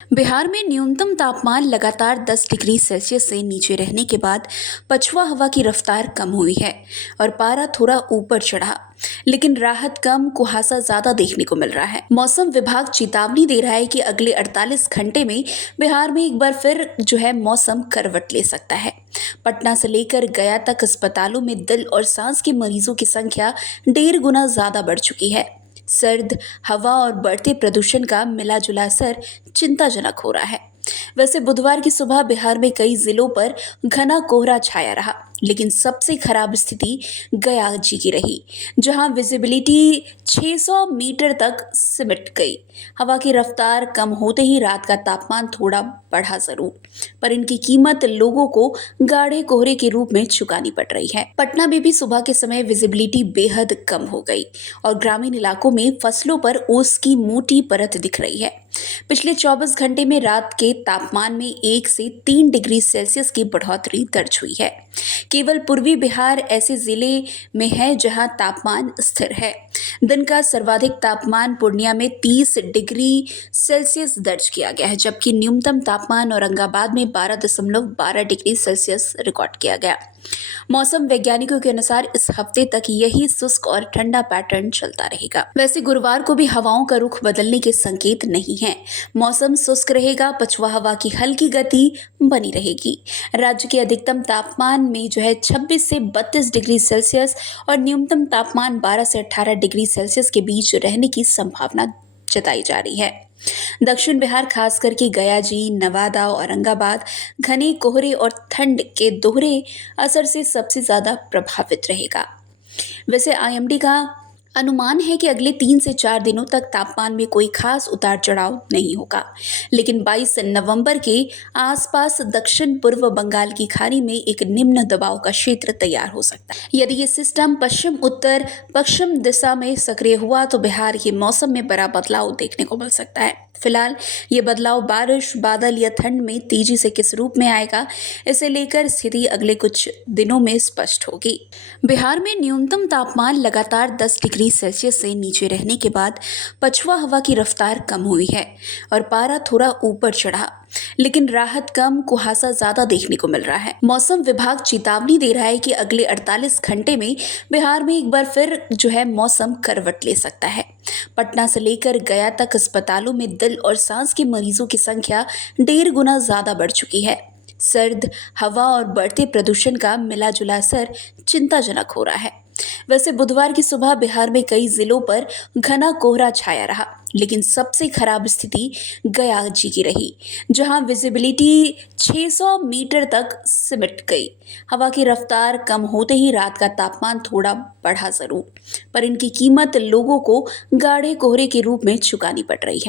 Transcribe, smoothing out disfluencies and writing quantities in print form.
बिहार में न्यूनतम तापमान लगातार 10 डिग्री सेल्सियस से नीचे रहने के बाद पछुआ हवा की रफ्तार कम हुई है और पारा थोड़ा ऊपर चढ़ा। लेकिन राहत कम, कुहासा ज्यादा देखने को मिल रहा है। मौसम विभाग चेतावनी दे रहा है कि अगले 48 घंटे में बिहार में एक बार फिर मौसम करवट ले सकता है। पटना से लेकर गया तक अस्पतालों में दिल और सांस के मरीजों की संख्या 1.5 गुना ज्यादा बढ़ चुकी है। सर्द हवा और बढ़ते प्रदूषण का मिला जुला असर चिंताजनक हो रहा है। वैसे बुधवार की सुबह बिहार में कई जिलों पर घना कोहरा छाया रहा, लेकिन सबसे खराब स्थिति गया जी की रही, जहां विजिबिलिटी 600 मीटर तक सिमट गई। हवा की रफ्तार कम होते ही रात का तापमान थोड़ा बढ़ा जरूर, पर इनकी कीमत लोगों को गाढ़े कोहरे के रूप में चुकानी पड़ रही है। पटना में भी सुबह के समय विजिबिलिटी बेहद कम हो गई और ग्रामीण इलाकों में फसलों पर ओस की मोटी परत दिख रही है। पिछले 24 घंटे में रात के तापमान में 1 से 3 डिग्री सेल्सियस की बढ़ोतरी दर्ज हुई है। केवल पूर्वी बिहार ऐसे जिले में है जहां तापमान स्थिर है। दिन का सर्वाधिक तापमान पूर्णिया में 30 डिग्री सेल्सियस दर्ज किया गया है, जबकि न्यूनतम तापमान औरंगाबाद में 12.12 डिग्री सेल्सियस रिकॉर्ड किया गया। मौसम वैज्ञानिकों के अनुसार इस हफ्ते तक यही शुष्क और ठंडा पैटर्न चलता रहेगा। वैसे गुरुवार को भी हवाओं का रुख बदलने के संकेत नहीं है। मौसम शुष्क रहेगा, पछुआ हवा की हल्की गति बनी रहेगी। राज्य के अधिकतम तापमान में 26 से 32 डिग्री सेल्सियस और न्यूनतम तापमान 12 से 18 डिग्री सेल्सियस के बीच रहने की संभावना जताई जा रही है। दक्षिण बिहार खास करके गया जी, नवादा और औरंगाबाद घने कोहरे और ठंड के दोहरे असर से सबसे ज्यादा प्रभावित रहेगा। वैसे आईएमडी का अनुमान है कि अगले 3 से 4 दिनों तक तापमान में कोई खास उतार चढ़ाव नहीं होगा, लेकिन 22 नवंबर के आसपास दक्षिण पूर्व बंगाल की खाड़ी में एक निम्न दबाव का क्षेत्र तैयार हो सकता है। यदि ये सिस्टम पश्चिम उत्तर पश्चिम दिशा में सक्रिय हुआ तो बिहार के मौसम में बड़ा बदलाव देखने को मिल सकता है। फिलहाल ये बदलाव बारिश, बादल या ठंड में तेजी से किस रूप में आएगा, इसे लेकर स्थिति अगले कुछ दिनों में स्पष्ट होगी। बिहार में न्यूनतम तापमान लगातार 10 डिग्री सेल्सियस से नीचे रहने के बाद पछुआ हवा की रफ्तार कम हुई है और पारा थोड़ा ऊपर चढ़ा, लेकिन राहत कम, कुहासा ज्यादा देखने को मिल रहा है। मौसम विभाग चेतावनी दे रहा है कि अगले 48 घंटे में बिहार में एक बार फिर मौसम करवट ले सकता है। पटना से लेकर गया तक अस्पतालों में दिल और सांस के मरीजों की संख्या 1.5 गुना ज्यादा बढ़ चुकी है। सर्द हवा और बढ़ते प्रदूषण का मिला जुला असर चिंताजनक हो रहा है। वैसे बुधवार की सुबह बिहार में कई जिलों पर घना कोहरा छाया रहा, लेकिन सबसे खराब स्थिति गया जी की रही, जहां विजिबिलिटी 600 मीटर तक सिमट गई। हवा की रफ्तार कम होते ही रात का तापमान थोड़ा बढ़ा जरूर, पर इनकी कीमत लोगों को गाढ़े कोहरे के रूप में चुकानी पड़ रही है।